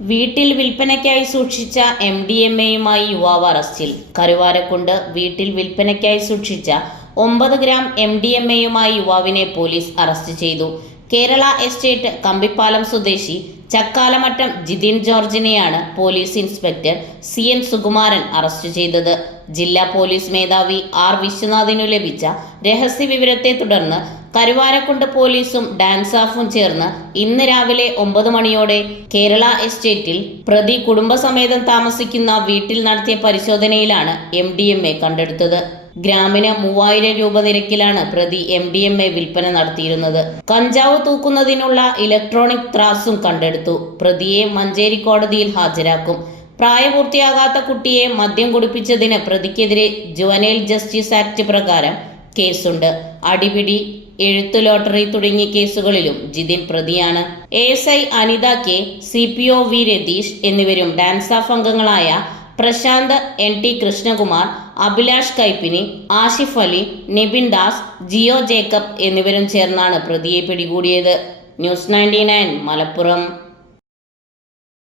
വീട്ടിൽ വിൽപ്പനയ്ക്കായി സൂക്ഷിച്ച M D M എയുമായി യുവാവ് അറസ്റ്റിൽ. കരുവാരക്കുണ്ട് വീട്ടിൽ വിൽപ്പനയ്ക്കായി സൂക്ഷിച്ച ഒമ്പത് ഗ്രാം എം ഡി എം എയുമായി യുവാവിനെ പോലീസ് അറസ്റ്റ് ചെയ്തു. കേരള എസ്റ്റേറ്റ് കമ്പിപ്പാലം സ്വദേശി Chakkalamattam Jithin ജോർജിനെയാണ് police inspector C N Sukumaran arrest ചെയ്തത്. ജില്ലാ പോലീസ് മേധാവി ആർ വിശ്വനാഥിനു ലഭിച്ച രഹസ്യ വിവരത്തെ തുടർന്ന് കരുവാരക്കുണ്ട് പോലീസും ഡാൻസാഫും ചേർന്ന് ഇന്ന് രാവിലെ ഒമ്പത് മണിയോടെ കേരള എസ്റ്റേറ്റിൽ പ്രതി കുടുംബസമേതം താമസിക്കുന്ന വീട്ടിൽ നടത്തിയ പരിശോധനയിലാണ് എം കണ്ടെടുത്തത്. ഗ്രാമിന് മൂവായിരം രൂപ നിരക്കിലാണ് പ്രതി എം ഡി എം എ വിൽപ്പന നടത്തിയിരുന്നത്. കഞ്ചാവ് തൂക്കുന്നതിനുള്ള ഇലക്ട്രോണിക് ത്രാസും കണ്ടെടുത്തു. പ്രതിയെ മഞ്ചേരി കോടതിയിൽ ഹാജരാക്കും. പ്രായപൂർത്തിയാകാത്ത കുട്ടിയെ മദ്യം കുടിപ്പിച്ചതിന് പ്രതിക്കെതിരെ ജുവനൈൽ ജസ്റ്റിസ് ആക്ട് പ്രകാരം കേസുണ്ട്. അടിപിടി എഴുത്ത് ലോട്ടറി തുടങ്ങിയ കേസുകളിലും ജിതിൻ പ്രതിയാണ്. A S I Anitha K C P O V Ratheesh എന്നിവരും ഡാൻസ് ഓഫ് അംഗങ്ങളായ Prashanth N T Krishnakumar Abhilash Kaippini Ashif Ali Nibin Das Jio Jacob എന്നിവരും ചേർന്നാണ് പ്രതിയെ പിടികൂടിയത്. News ninety Malappuram.